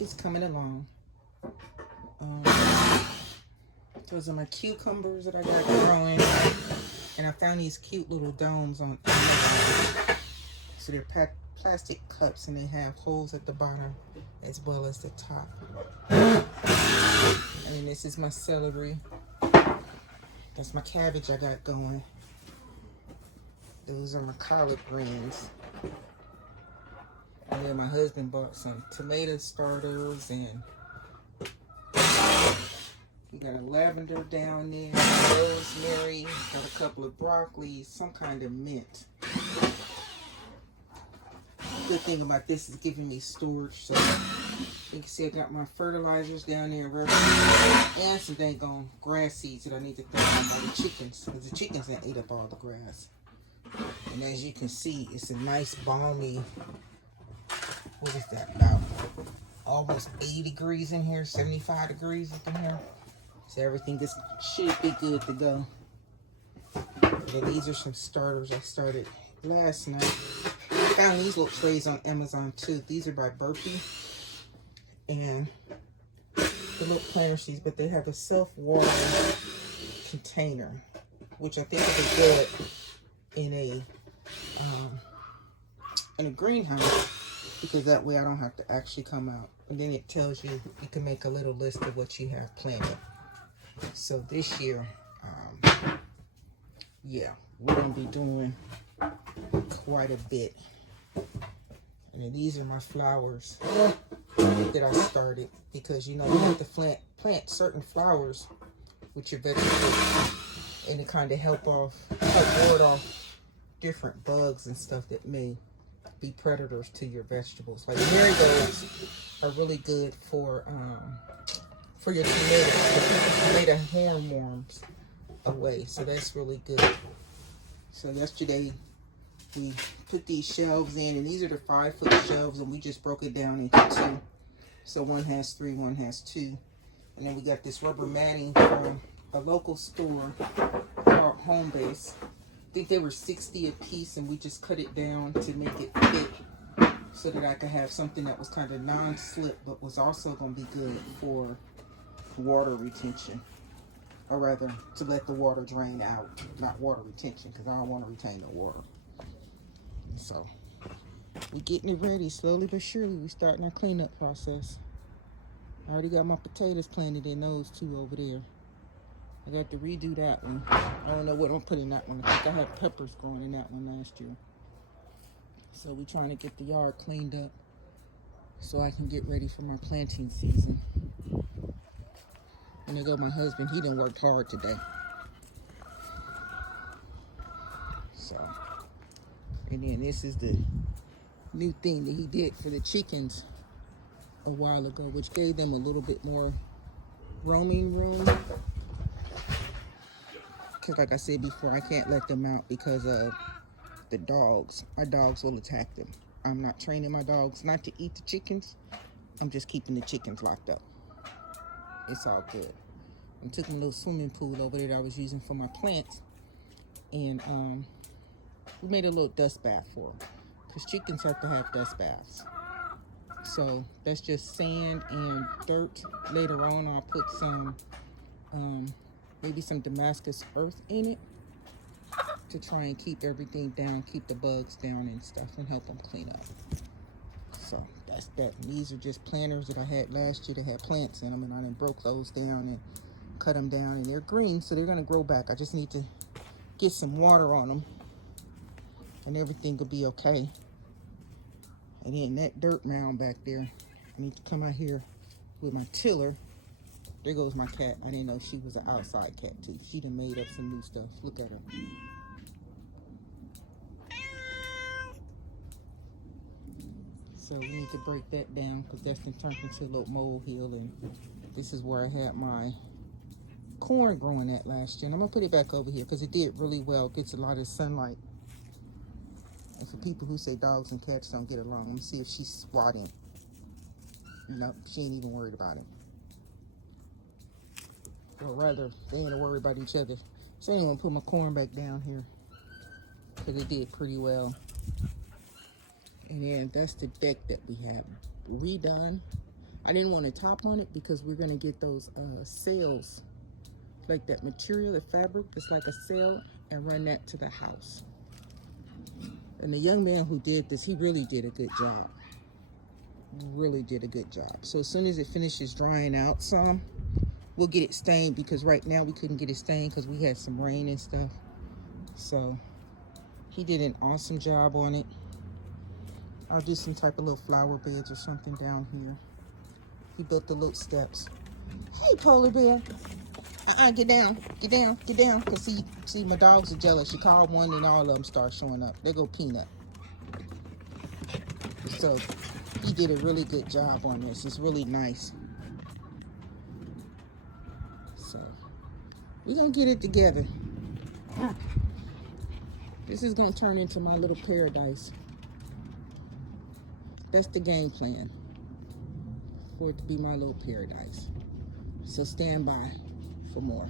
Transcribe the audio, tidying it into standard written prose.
it's coming along. Um, those are my cucumbers that I got growing. And I found these cute little domes on Amazon. So they're plastic cups and they have holes at the bottom as well as the top. And then this is my celery. That's my cabbage I got going. Those are my collard greens. And then my husband bought some tomato starters, and we got a lavender down there, rosemary, got a couple of broccoli, some kind of mint. Good thing about this is giving me storage, so you can see I got my fertilizers down there and some dang on grass seeds that I need to throw out by the chickens, because the chickens that ate up all the grass. And as you can see, it's a nice balmy, what is that, about almost 80 degrees in here, 75 degrees up in here. So everything just should be good to go. And these are some starters I started last night. I found these little trays on Amazon too. These are by Burpee. And the little planter seeds, but they have a self-watering container, which I think is good in a greenhouse, because that way I don't have to actually come out. And then it tells you, you can make a little list of what you have planted. So this year, yeah, we're gonna be doing quite a bit. And then these are my flowers that I started, because you know you have to plant certain flowers with your vegetables, and to kind of help ward off different bugs and stuff that may be predators to your vegetables. Like marigolds are really good for your tomatoes. The tomato hornworms away, so that's really good. So yesterday we put these shelves in, and these are the 5-foot shelves, and we just broke it down into 2. So one has 3, one has 2. And then we got this rubber matting from a local store called Home Base. I think they were 60 a piece, and we just cut it down to make it fit so that I could have something that was kind of non-slip, but was also going to be good for water retention. Or rather, to let the water drain out. Not water retention, because I don't want to retain the water. So, we're getting it ready. Slowly but surely, we're starting our cleanup process. I already got my potatoes planted in those 2 over there. I got to redo that one. I don't know what I'm putting in that one. I think I had peppers growing in that one last year. So we're trying to get the yard cleaned up so I can get ready for my planting season. And there go my husband. He done worked hard today. So, and then this is the new thing that he did for the chickens a while ago, which gave them a little bit more roaming room. Because like I said before, I can't let them out because of the dogs. Our dogs will attack them. I'm not training my dogs not to eat the chickens. I'm just keeping the chickens locked up. It's all good. I took my little swimming pool over there that I was using for my plants, and we made a little dust bath for them, because chickens have to have dust baths. So that's just sand and dirt. Later on, I'll put some maybe some Damascus earth in it to try and keep everything down, keep the bugs down and stuff, and help them clean up. So that's that. And these are just planters that I had last year that had plants in them, and I done broke those down and cut them down, and they're green, so they're gonna grow back. I just need to get some water on them, and everything will be okay. And then that dirt mound back there, I need to come out here with my tiller. There goes my cat. I didn't know she was an outside cat too. She done made up some new stuff. Look at her. So we need to break that down, because that's been turned into a little molehill, and this is where I had my corn growing at last year. And I'm gonna put it back over here because it did really well. It gets a lot of sunlight. And for people who say dogs and cats don't get along, let me see if she's swatting. Nope, she ain't even worried about it. Or rather, they ain't worried about each other. So anyway, I'm gonna put my corn back down here because it did pretty well. And then that's the deck that we have redone. I didn't want to top on it because we're going to get those sails, like that material, the fabric that's like a sail, and run that to the house. And the young man who did this, he really did a good job. Really did a good job. So as soon as it finishes drying out some, we'll get it stained, because right now we couldn't get it stained because we had some rain and stuff. So he did an awesome job on it. I'll do some type of little flower beds or something down here. He built the little steps. Hey, polar bear. Get down, get down, get down. Cause see, my dogs are jealous. She called one and all of them start showing up. There go Peanut. So he did a really good job on this. It's really nice. So we're gonna get it together. This is gonna turn into my little paradise. That's the game plan, for it to be my little paradise. So stand by for more.